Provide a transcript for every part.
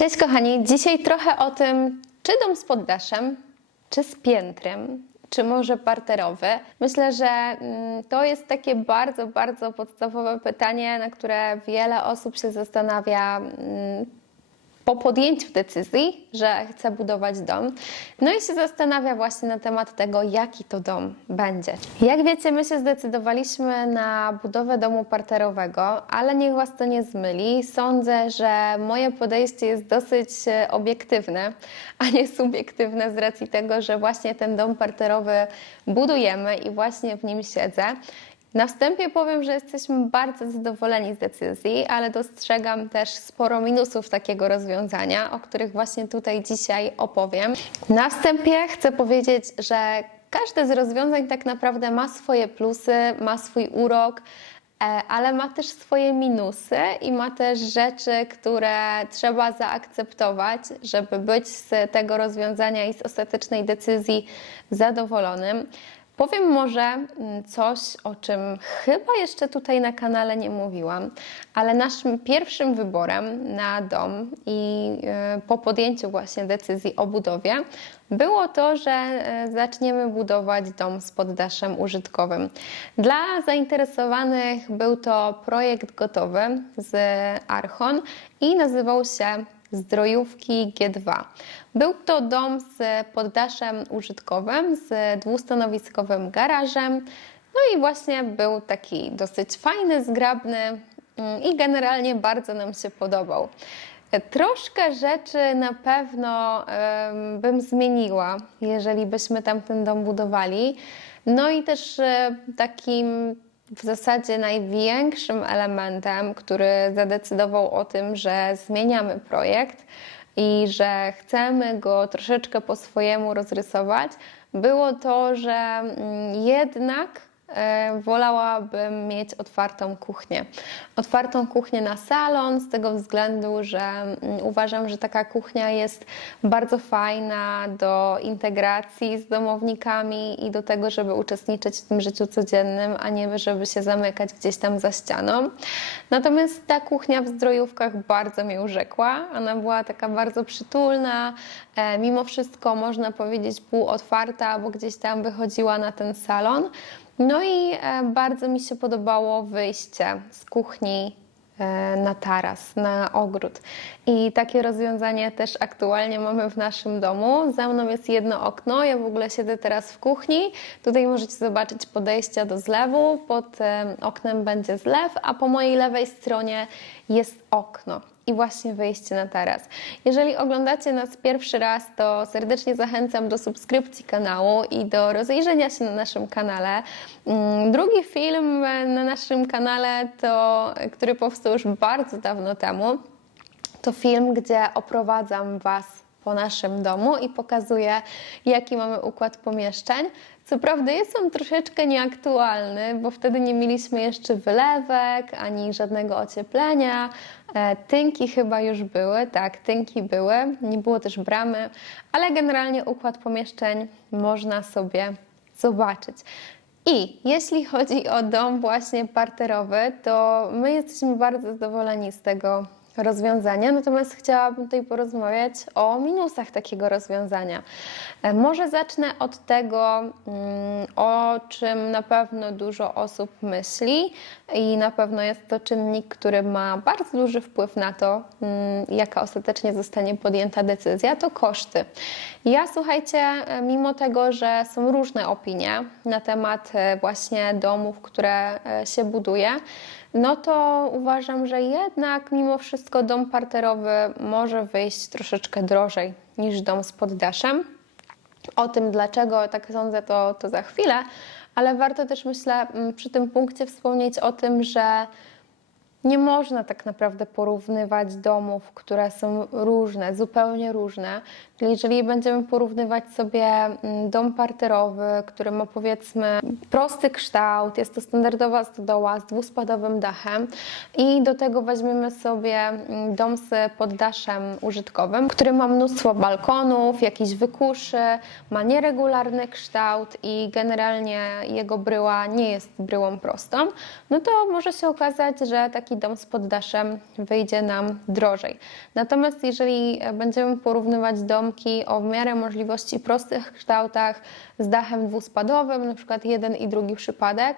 Cześć kochani, dzisiaj trochę o tym, czy dom z poddaszem, czy z piętrem, czy może parterowy. Myślę, że mm, to jest takie bardzo, bardzo podstawowe pytanie, na które wiele osób się zastanawia mm, po podjęciu decyzji, że chce budować dom. No i się zastanawia właśnie na temat tego, jaki to dom będzie. Jak wiecie, my się zdecydowaliśmy na budowę domu parterowego, ale niech Was to nie zmyli. Sądzę, że moje podejście jest dosyć e, obiektywne, a nie subiektywne z racji tego, że właśnie ten dom parterowy budujemy i właśnie w nim siedzę. Na wstępie powiem, że jesteśmy bardzo zadowoleni z decyzji, ale dostrzegam też sporo minusów takiego rozwiązania, o których właśnie tutaj dzisiaj opowiem. Na wstępie chcę powiedzieć, że każde z rozwiązań tak naprawdę ma swoje plusy, ma swój urok, e, ale ma też swoje minusy i ma też rzeczy, które trzeba zaakceptować, żeby być z tego rozwiązania i z ostatecznej decyzji zadowolonym. Powiem może mm, coś, o czym chyba jeszcze tutaj na kanale nie mówiłam, ale naszym pierwszym wyborem na dom i y, po podjęciu właśnie decyzji o budowie było to, że y, zaczniemy budować dom z poddaszem użytkowym. Dla zainteresowanych był to projekt gotowy z Archon i nazywał się Zdrojówki G2. Był to dom z poddaszem użytkowym, z dwustanowiskowym garażem. No i właśnie był taki dosyć fajny, zgrabny mm, i generalnie bardzo nam się podobał. Troszkę rzeczy na pewno bym zmieniła, jeżeli byśmy tam ten dom budowali. No i też e, takim w zasadzie największym elementem, który zadecydował o tym, że zmieniamy projekt i że chcemy go troszeczkę po swojemu rozrysować, było to, że mm, jednak wolałabym mieć otwartą kuchnię. Otwartą kuchnię na salon, z tego względu, że mm, uważam, że taka kuchnia jest bardzo fajna do integracji z domownikami i do tego, żeby uczestniczyć w tym życiu codziennym, a nie żeby się zamykać gdzieś tam za ścianą. Natomiast ta kuchnia w zdrojówkach bardzo mnie urzekła. Ona była taka bardzo przytulna, e, mimo wszystko można powiedzieć półotwarta, bo gdzieś tam wychodziła na ten salon. No i e, bardzo mi się podobało wyjście z kuchni e, na taras, na ogród. I takie rozwiązanie też aktualnie mamy w naszym domu. Za mną jest jedno okno, ja w ogóle siedzę teraz w kuchni. Tutaj możecie zobaczyć podejścia do zlewu. Pod e, oknem będzie zlew, a po mojej lewej stronie jest okno i właśnie wyjście na taras. Jeżeli oglądacie nas pierwszy raz, to serdecznie zachęcam do subskrypcji kanału i do rozejrzenia się na naszym kanale. Mm, Drugi film na naszym kanale, to, który powstał już bardzo dawno temu, to film, gdzie oprowadzam Was po naszym domu i pokazuję, jaki mamy układ pomieszczeń. Co prawda jest on troszeczkę nieaktualny, bo wtedy nie mieliśmy jeszcze wylewek ani żadnego ocieplenia. E, Tynki chyba już były, tak, tynki były, nie było też bramy, ale generalnie układ pomieszczeń można sobie zobaczyć. I jeśli chodzi o dom właśnie parterowy, to my jesteśmy bardzo zadowoleni z tego rozwiązania, natomiast chciałabym tutaj porozmawiać o minusach takiego rozwiązania. E, Może zacznę od tego, mm, o czym na pewno dużo osób myśli i na pewno jest to czynnik, który ma bardzo duży wpływ na to, mm, jaka ostatecznie zostanie podjęta decyzja, to koszty. Ja słuchajcie, e, mimo tego, że są różne opinie na temat e, właśnie domów, które się buduje, no to uważam, że jednak mimo wszystko dom parterowy może wyjść troszeczkę drożej niż dom z poddaszem. O tym, dlaczego tak sądzę, to, to za chwilę, ale warto też, myślę, m, przy tym punkcie wspomnieć o tym, że nie można tak naprawdę porównywać domów, które są różne, zupełnie różne. Czyli jeżeli będziemy porównywać sobie mm, dom parterowy, który ma powiedzmy prosty kształt, jest to standardowa stodoła z dwuspadowym dachem i do tego weźmiemy sobie mm, dom z poddaszem użytkowym, który ma mnóstwo balkonów, jakiś wykuszy, ma nieregularny kształt i generalnie jego bryła nie jest bryłą prostą, no to może się okazać, że taki taki dom z poddaszem wyjdzie nam drożej. Natomiast jeżeli będziemy porównywać domki o w miarę możliwości prostych kształtach z dachem dwuspadowym, na przykład jeden i drugi przypadek,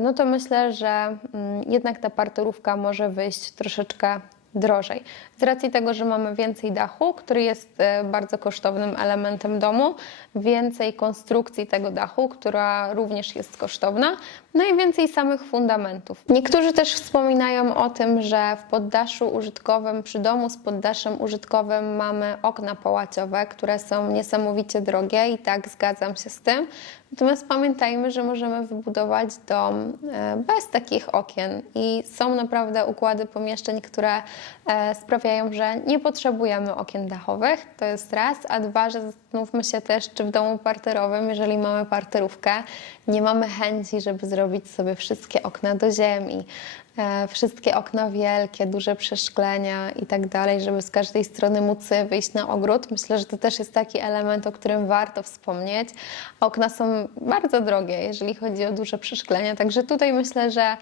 no to myślę, że mm, jednak ta parterówka może wyjść troszeczkę drożej. Z racji tego, że mamy więcej dachu, który jest e, bardzo kosztownym elementem domu, więcej konstrukcji tego dachu, która również jest kosztowna, no i więcej samych fundamentów. Niektórzy też wspominają o tym, że w poddaszu użytkowym, przy domu z poddaszem użytkowym mamy okna pałaciowe, które są niesamowicie drogie i tak zgadzam się z tym. Natomiast pamiętajmy, że możemy wybudować dom e, bez takich okien i są naprawdę układy pomieszczeń, które e, sprawiają, że nie potrzebujemy okien dachowych. To jest raz, a dwa, że zastanówmy się też, czy w domu parterowym, jeżeli mamy parterówkę, nie mamy chęci, żeby zrobić sobie wszystkie okna do ziemi, wszystkie okna wielkie, duże przeszklenia i tak dalej, żeby z każdej strony móc wyjść na ogród. Myślę, że to też jest taki element, o którym warto wspomnieć. Okna są bardzo drogie, jeżeli chodzi o duże przeszklenia, także tutaj myślę, że e,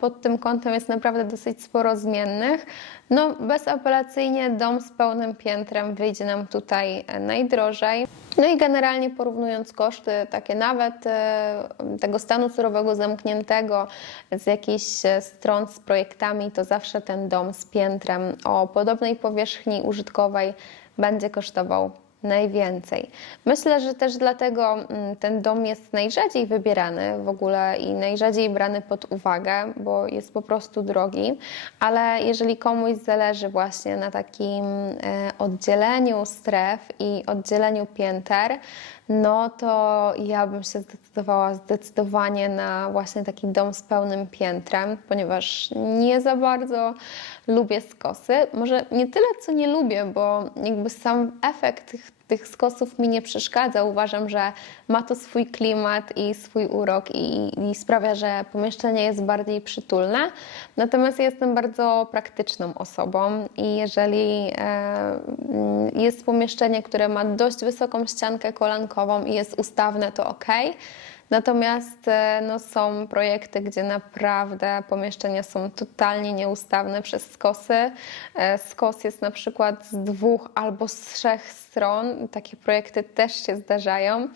pod tym kątem jest naprawdę dosyć sporo zmiennych. No, bezapelacyjnie dom z pełnym piętrem wyjdzie nam tutaj e, najdrożej. No i generalnie porównując koszty, takie nawet e, tego stanu surowego zamkniętego z jakichś e, stron z projektami, to zawsze ten dom z piętrem o podobnej powierzchni użytkowej będzie kosztował najwięcej. Myślę, że też dlatego mm, ten dom jest najrzadziej wybierany w ogóle i najrzadziej brany pod uwagę, bo jest po prostu drogi, ale jeżeli komuś zależy właśnie na takim e, oddzieleniu stref i oddzieleniu pięter, no to ja bym się zdecydowała zdecydowanie na właśnie taki dom z pełnym piętrem, ponieważ nie za bardzo lubię skosy. Może nie tyle, co nie lubię, bo jakby sam efekt tych, tych skosów mi nie przeszkadza. Uważam, że ma to swój klimat i swój urok i, i sprawia, że pomieszczenie jest bardziej przytulne. Natomiast jestem bardzo praktyczną osobą i jeżeli jest pomieszczenie, które ma dość wysoką ściankę kolankową i jest ustawne, to ok. Natomiast e, no, są projekty, gdzie naprawdę pomieszczenia są totalnie nieustawne przez skosy. E, skos jest na przykład z dwóch albo z trzech stron. Takie projekty też się zdarzają.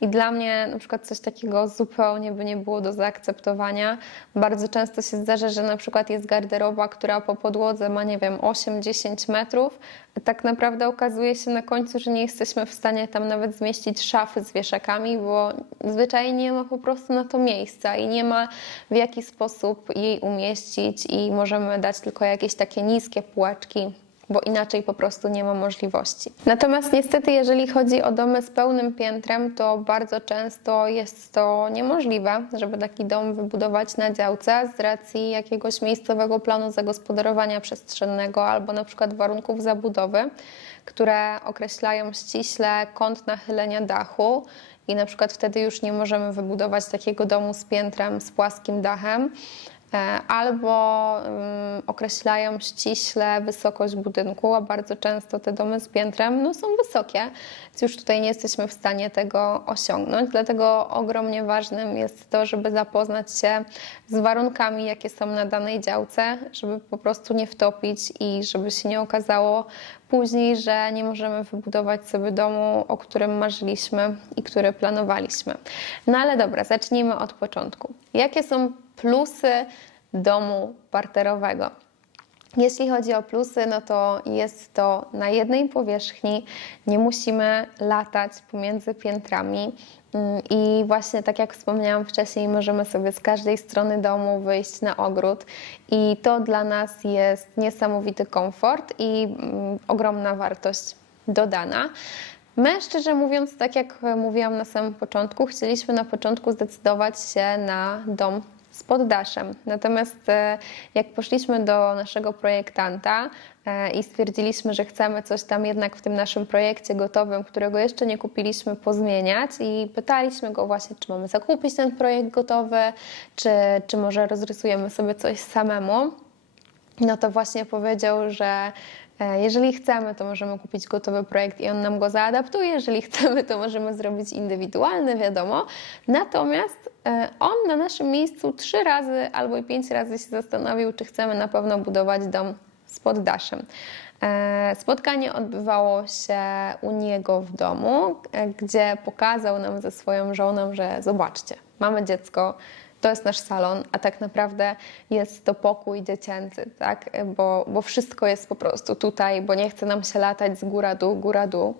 I dla mnie na przykład coś takiego zupełnie by nie było do zaakceptowania. Bardzo często się zdarza, że na przykład jest garderoba, która po podłodze ma, nie wiem, 8-10 metrów. Tak naprawdę okazuje się na końcu, że nie jesteśmy w stanie tam nawet zmieścić szafy z wieszakami, bo zwyczajnie nie ma po prostu na to miejsca i nie ma w jaki sposób jej umieścić i możemy dać tylko jakieś takie niskie półeczki bo inaczej po prostu nie ma możliwości. Natomiast niestety, jeżeli chodzi o domy z pełnym piętrem, to bardzo często jest to niemożliwe, żeby taki dom wybudować na działce z racji jakiegoś miejscowego planu zagospodarowania przestrzennego albo na przykład warunków zabudowy, które określają ściśle kąt nachylenia dachu i na przykład wtedy już nie możemy wybudować takiego domu z piętrem, z płaskim dachem, e, albo um, określają ściśle wysokość budynku, a bardzo często te domy z piętrem no, są wysokie, więc już tutaj nie jesteśmy w stanie tego osiągnąć. Dlatego ogromnie ważnym jest to, żeby zapoznać się z warunkami, jakie są na danej działce, żeby po prostu nie wtopić i żeby się nie okazało później, że nie możemy wybudować sobie domu, o którym marzyliśmy i który planowaliśmy. No ale dobra, zacznijmy od początku. Jakie są plusy domu parterowego? Jeśli chodzi o plusy, no to jest to na jednej powierzchni, nie musimy latać pomiędzy piętrami. Mm, I właśnie tak jak wspomniałam wcześniej, możemy sobie z każdej strony domu wyjść na ogród, i to dla nas jest niesamowity komfort i mm, ogromna wartość dodana. My, szczerze mówiąc, tak jak mówiłam na samym początku, chcieliśmy na początku zdecydować się na dom z poddaszem. Natomiast e, jak poszliśmy do naszego projektanta e, i stwierdziliśmy, że chcemy coś tam jednak w tym naszym projekcie gotowym, którego jeszcze nie kupiliśmy, pozmieniać i pytaliśmy go właśnie, czy mamy zakupić ten projekt gotowy, czy, czy może rozrysujemy sobie coś samemu, no to właśnie powiedział, że E, Jeżeli chcemy, to możemy kupić gotowy projekt i on nam go zaadaptuje. Jeżeli chcemy, to możemy zrobić indywidualny, wiadomo. Natomiast e, on na naszym miejscu trzy razy albo i pięć razy się zastanowił, czy chcemy na pewno budować dom z poddaszem. E, Spotkanie odbywało się u niego w domu, gdzie pokazał nam ze swoją żoną, że zobaczcie, mamy dziecko, to jest nasz salon, a tak naprawdę jest to pokój dziecięcy, tak? Bo, bo wszystko jest po prostu tutaj, bo nie chce nam się latać z góra dół, góra dół.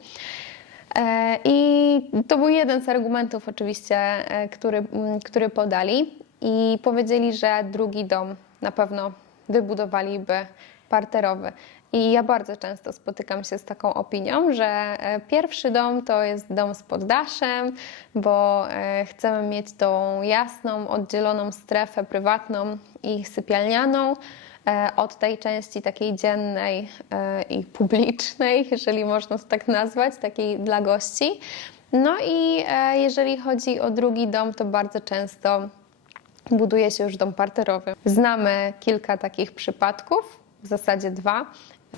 E, I to był jeden z argumentów oczywiście, e, który, m, który podali i powiedzieli, że drugi dom na pewno wybudowaliby parterowy. I ja bardzo często spotykam się z taką opinią, że e, pierwszy dom to jest dom z poddaszem, bo e, chcemy mieć tą jasną, oddzieloną strefę prywatną i sypialnianą e, od tej części takiej dziennej i publicznej, jeżeli można to tak nazwać, takiej dla gości. No i jeżeli chodzi o drugi dom, to bardzo często buduje się już dom parterowy. Znamy kilka takich przypadków, w zasadzie dwa,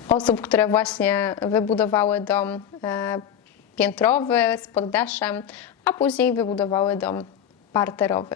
osób, które właśnie wybudowały dom e, piętrowy z poddaszem, a później wybudowały dom parterowy.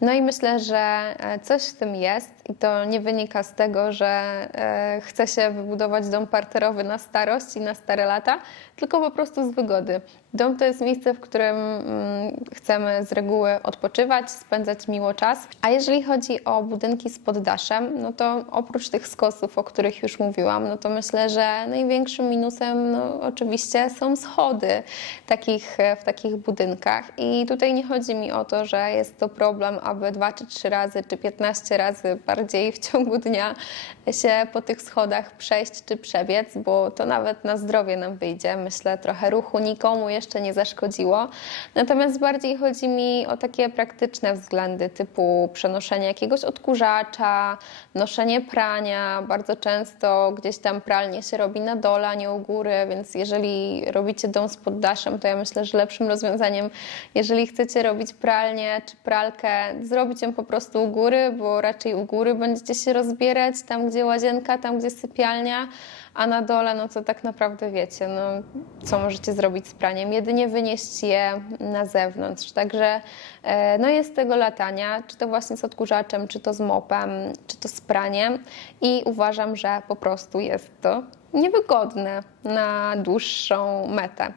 No i myślę, że e, coś w tym jest i to nie wynika z tego, że e, chce się wybudować dom parterowy na starość i na stare lata, tylko po prostu z wygody. Dom to jest miejsce, w którym mm, chcemy z reguły odpoczywać, spędzać miło czas. A jeżeli chodzi o budynki z poddaszem, no to oprócz tych skosów, o których już mówiłam, no to myślę, że największym minusem no, oczywiście są schody takich, w takich budynkach. I tutaj nie chodzi mi o to, że jest to problem, aby dwa czy trzy razy, czy 15 razy bardziej w ciągu dnia się po tych schodach przejść czy przebiec, bo to nawet na zdrowie nam wyjdzie. Myślę, trochę ruchu nikomu jeszcze nie zaszkodziło. Natomiast bardziej chodzi mi o takie praktyczne względy, typu przenoszenie jakiegoś odkurzacza, noszenie prania. Bardzo często gdzieś tam pralnie się robi na dole, a nie u góry, więc jeżeli robicie dom z poddaszem, to ja myślę, że lepszym rozwiązaniem, jeżeli chcecie robić pralnię czy pralkę, zrobić ją po prostu u góry, bo raczej u góry będziecie się rozbierać, tam gdzie łazienka, tam gdzie sypialnia, a na dole, no to tak naprawdę wiecie, no co możecie zrobić z praniem? Jedynie wynieść je na zewnątrz. Także e, no jest tego latania, czy to właśnie z odkurzaczem, czy to z mopem, czy to z praniem i uważam, że po prostu jest to niewygodne na dłuższą metę.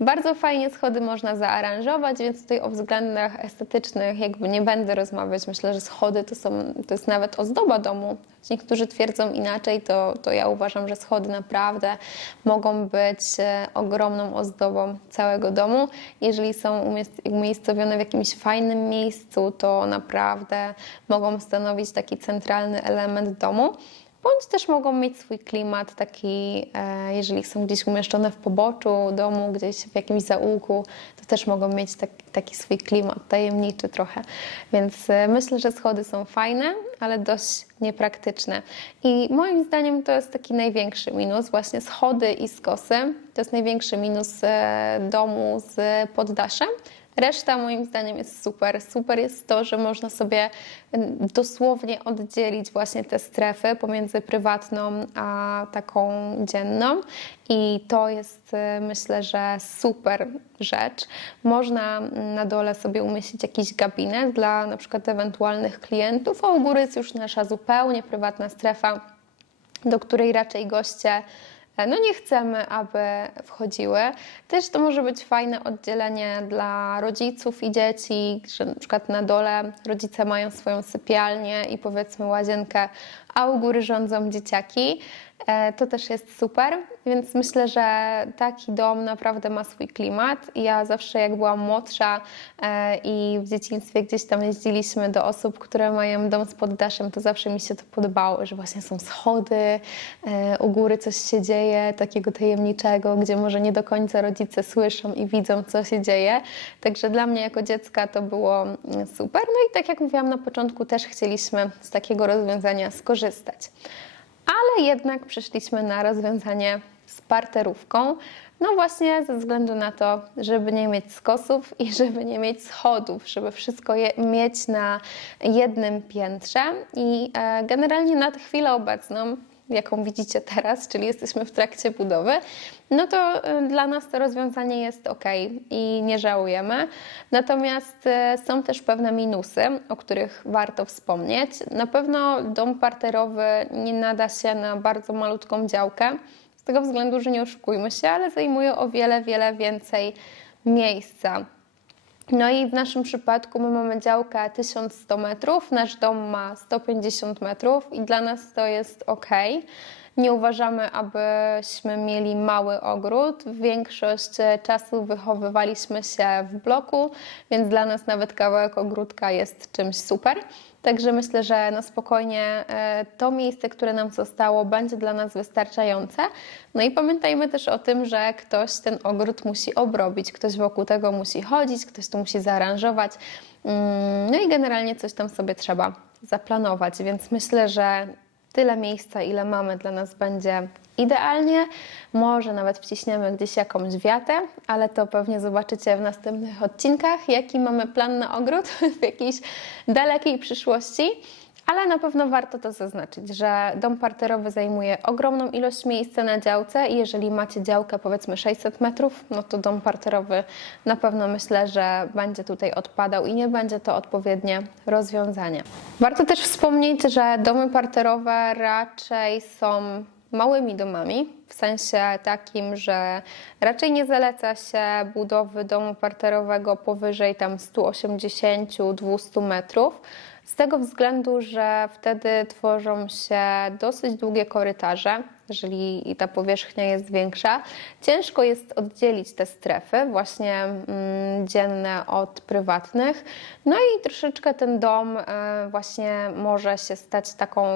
Bardzo fajnie schody można zaaranżować, więc tutaj o względach estetycznych jakby nie będę rozmawiać. Myślę, że schody to, są, to jest nawet ozdoba domu. Niektórzy twierdzą inaczej, to, to ja uważam, że schody naprawdę mogą być e, ogromną ozdobą całego domu. Jeżeli są umiejs- umiejscowione w jakimś fajnym miejscu, to naprawdę mogą stanowić taki centralny element domu bądź też mogą mieć swój klimat taki, e, jeżeli są gdzieś umieszczone w poboczu domu, gdzieś w jakimś zaułku, to też mogą mieć tak, taki swój klimat tajemniczy trochę. Więc e, myślę, że schody są fajne, ale dość niepraktyczne. I moim zdaniem to jest taki największy minus, właśnie schody i skosy. To jest największy minus e, domu z poddaszem. Reszta moim zdaniem jest super. Super jest to, że można sobie mm, dosłownie oddzielić właśnie te strefy pomiędzy prywatną a taką dzienną i to jest y, myślę, że super rzecz. Można mm, na dole sobie umieścić jakiś gabinet dla na przykład ewentualnych klientów, a u góry jest już nasza zupełnie prywatna strefa, do której raczej goście no nie chcemy, aby wchodziły. Też to może być fajne oddzielenie dla rodziców i dzieci, że na przykład na dole rodzice mają swoją sypialnię i powiedzmy łazienkę, a u góry rządzą dzieciaki. E, To też jest super, więc myślę, że taki dom naprawdę ma swój klimat. Ja zawsze, jak byłam młodsza e, i w dzieciństwie gdzieś tam jeździliśmy do osób, które mają dom z poddaszem, to zawsze mi się to podobało, że właśnie są schody, e, u góry coś się dzieje, takiego tajemniczego, gdzie może nie do końca rodzice słyszą i widzą, co się dzieje. Także dla mnie jako dziecka to było mm, super. No i tak jak mówiłam na początku, też chcieliśmy z takiego rozwiązania skorzystać ale jednak przeszliśmy na rozwiązanie z parterówką. No właśnie ze względu na to, żeby nie mieć skosów i żeby nie mieć schodów, żeby wszystko je, mieć na jednym piętrze. I e, generalnie na chwilę obecną jaką widzicie teraz, czyli jesteśmy w trakcie budowy, no to y, dla nas to rozwiązanie jest ok i nie żałujemy. Natomiast y, są też pewne minusy, o których warto wspomnieć. Na pewno dom parterowy nie nada się na bardzo malutką działkę, z tego względu, że nie oszukujmy się, ale zajmuje o wiele, wiele więcej miejsca. No i w naszym przypadku my mamy działkę 1100 metrów, nasz dom ma 150 metrów i dla nas to jest ok. Nie uważamy, abyśmy mieli mały ogród. Większość czasu wychowywaliśmy się w bloku, więc dla nas nawet kawałek ogródka jest czymś super. Także myślę, że na spokojnie e, to miejsce, które nam zostało, będzie dla nas wystarczające. No i pamiętajmy też o tym, że ktoś ten ogród musi obrobić, ktoś wokół tego musi chodzić, ktoś to musi zaaranżować. Mm, no i generalnie coś tam sobie trzeba zaplanować, więc myślę, że tyle miejsca, ile mamy, dla nas będzie idealnie. Może nawet wciśniemy gdzieś jakąś wiatę, ale to pewnie zobaczycie w następnych odcinkach, jaki mamy plan na ogród w jakiejś dalekiej przyszłości. Ale na pewno warto to zaznaczyć, że dom parterowy zajmuje ogromną ilość miejsca na działce i jeżeli macie działkę powiedzmy 600 metrów, no to dom parterowy na pewno myślę, że będzie tutaj odpadał i nie będzie to odpowiednie rozwiązanie. Warto też wspomnieć, że domy parterowe raczej są małymi domami, w sensie takim, że raczej nie zaleca się budowy domu parterowego powyżej tam 180-200 metrów. Z tego względu, że wtedy tworzą się dosyć długie korytarze, jeżeli ta powierzchnia jest większa. Ciężko jest oddzielić te strefy, właśnie mm, dzienne od prywatnych. No i troszeczkę ten dom y, właśnie może się stać taką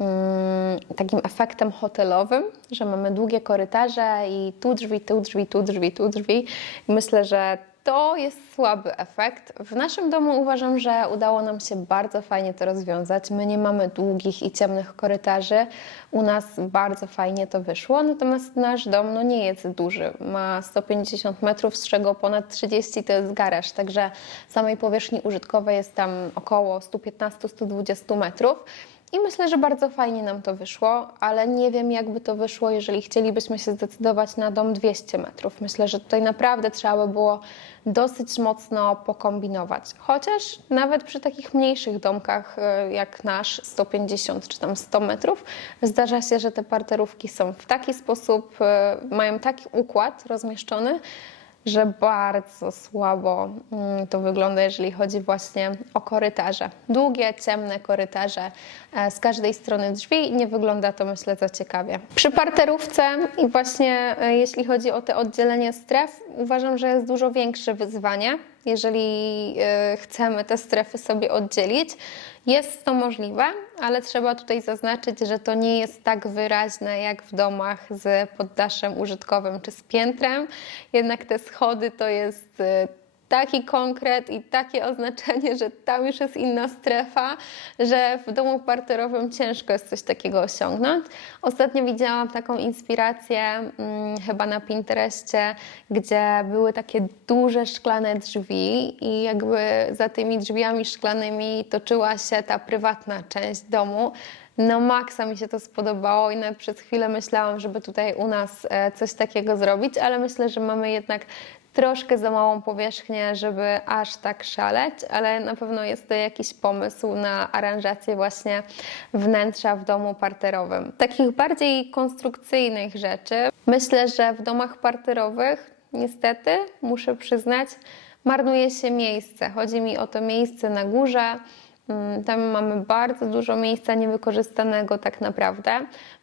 mm, takim efektem hotelowym, że mamy długie korytarze i tu drzwi, tu drzwi, tu drzwi, tu drzwi. myślę, że to jest słaby efekt. W naszym domu uważam, że udało nam się bardzo fajnie to rozwiązać. My nie mamy długich i ciemnych korytarzy. U nas bardzo fajnie to wyszło, natomiast nasz dom no, nie jest duży. Ma 150 metrów, z czego ponad 30 to jest garaż, także samej powierzchni użytkowej jest tam około 115-120 metrów. I myślę, że bardzo fajnie nam to wyszło, ale nie wiem, jakby to wyszło, jeżeli chcielibyśmy się zdecydować na dom 200 metrów. Myślę, że tutaj naprawdę trzeba by było dosyć mocno pokombinować. Chociaż nawet przy takich mniejszych domkach e, jak nasz, 150 czy tam 100 metrów, zdarza się, że te parterówki są w taki sposób, e, mają taki układ rozmieszczony, że bardzo słabo mm, to wygląda, jeżeli chodzi właśnie o korytarze. Długie, ciemne korytarze e, z każdej strony drzwi nie wygląda to myślę za ciekawie. Przy parterówce i właśnie e, jeśli chodzi o te oddzielenie stref, uważam, że jest dużo większe wyzwanie, jeżeli e, chcemy te strefy sobie oddzielić. Jest to możliwe, ale trzeba tutaj zaznaczyć, że to nie jest tak wyraźne jak w domach z poddaszem użytkowym czy z piętrem. Jednak te schody to jest e, taki konkret i takie oznaczenie, że tam już jest inna strefa, że w domu parterowym ciężko jest coś takiego osiągnąć. Ostatnio widziałam taką inspirację hmm, chyba na Pinterestie, gdzie były takie duże szklane drzwi i jakby za tymi drzwiami szklanymi toczyła się ta prywatna część domu. No maksa mi się to spodobało i nawet przez chwilę myślałam, żeby tutaj u nas e, coś takiego zrobić, ale myślę, że mamy jednak troszkę za małą powierzchnię, żeby aż tak szaleć, ale na pewno jest to jakiś pomysł na aranżację właśnie wnętrza w domu parterowym. Takich bardziej konstrukcyjnych rzeczy myślę, że w domach parterowych niestety muszę przyznać, marnuje się miejsce. Chodzi mi o to miejsce na górze, tam mamy bardzo dużo miejsca niewykorzystanego tak naprawdę.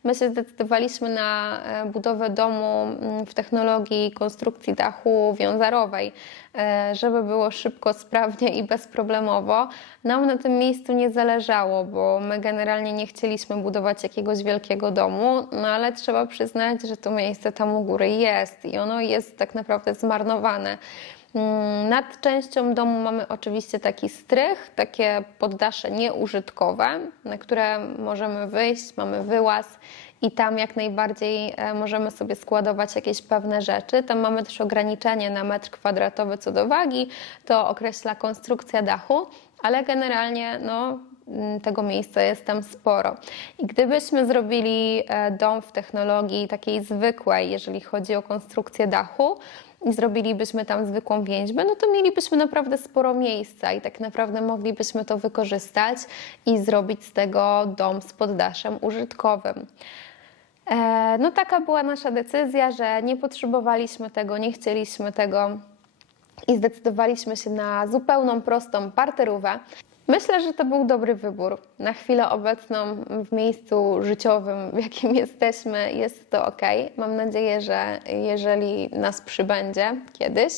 My się zdecydowaliśmy na e, budowę domu mm, w technologii konstrukcji dachu wiązarowej, e, żeby było szybko, sprawnie i bezproblemowo. Nam na tym miejscu nie zależało, bo my generalnie nie chcieliśmy budować jakiegoś wielkiego domu, no ale trzeba przyznać, że to miejsce tam u góry jest i ono jest tak naprawdę zmarnowane. Mm, nad częścią domu mamy oczywiście taki strych, takie poddasze nieużytkowe, na które możemy wyjść, mamy wyłaz i tam jak najbardziej e, możemy sobie składować jakieś pewne rzeczy. Tam mamy też ograniczenie na metr kwadratowy co do wagi, to określa konstrukcja dachu, ale generalnie no, mm, tego miejsca jest tam sporo. I gdybyśmy zrobili e, dom w technologii takiej zwykłej, jeżeli chodzi o konstrukcję dachu, i zrobilibyśmy tam zwykłą więźbę, no to mielibyśmy naprawdę sporo miejsca i tak naprawdę moglibyśmy to wykorzystać i zrobić z tego dom z poddaszem użytkowym. E, No taka była nasza decyzja, że nie potrzebowaliśmy tego, nie chcieliśmy tego i zdecydowaliśmy się na zupełną, prostą parterówę. Myślę, że to był dobry wybór. Na chwilę obecną w miejscu życiowym, w jakim jesteśmy, jest to ok. Mam nadzieję, że jeżeli nas przybędzie kiedyś,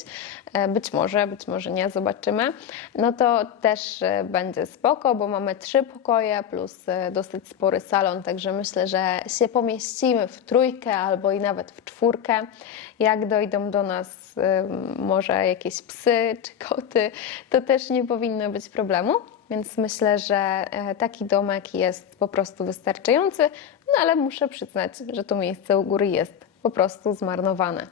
być może, być może nie, zobaczymy, no to też e, będzie spoko, bo mamy trzy pokoje plus e, dosyć spory salon, także myślę, że się pomieścimy w trójkę albo i nawet w czwórkę. Jak dojdą do nas może jakieś psy czy koty, to też nie powinno być problemu. Więc myślę, że e, taki domek jest po prostu wystarczający, no ale muszę przyznać, że to miejsce u góry jest po prostu zmarnowane.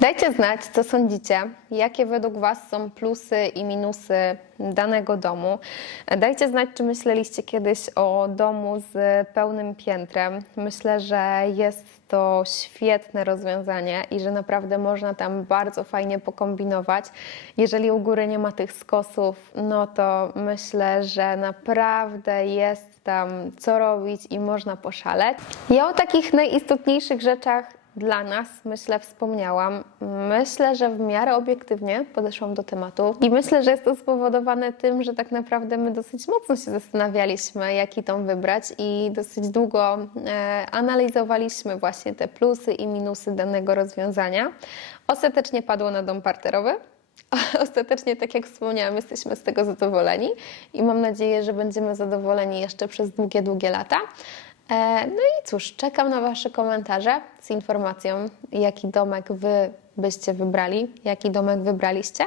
Dajcie znać, co sądzicie, jakie według Was są plusy i minusy danego domu. Dajcie znać, czy myśleliście kiedyś o domu z pełnym piętrem. Myślę, że jest to świetne rozwiązanie i że naprawdę można tam bardzo fajnie pokombinować. Jeżeli u góry nie ma tych skosów, no to myślę, że naprawdę jest tam co robić i można poszaleć. Ja o takich najistotniejszych rzeczach dla nas, myślę, wspomniałam. Myślę, że w miarę obiektywnie podeszłam do tematu i myślę, że jest to spowodowane tym, że tak naprawdę my dosyć mocno się zastanawialiśmy, jaki dom wybrać i dosyć długo e, analizowaliśmy właśnie te plusy i minusy danego rozwiązania. Ostatecznie padło na dom parterowy. Ostatecznie, tak jak wspomniałam, jesteśmy z tego zadowoleni i mam nadzieję, że będziemy zadowoleni jeszcze przez długie, długie lata. E, No i cóż, czekam na Wasze komentarze z informacją, jaki domek Wy byście wybrali, jaki domek wybraliście.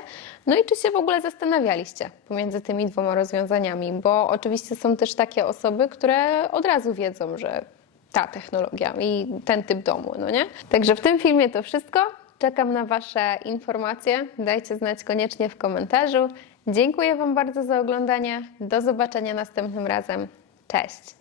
No i czy się w ogóle zastanawialiście pomiędzy tymi dwoma rozwiązaniami, bo oczywiście są też takie osoby, które od razu wiedzą, że ta technologia i ten typ domu, no nie? Także w tym filmie to wszystko. Czekam na Wasze informacje. Dajcie znać koniecznie w komentarzu. Dziękuję Wam bardzo za oglądanie. Do zobaczenia następnym razem. Cześć!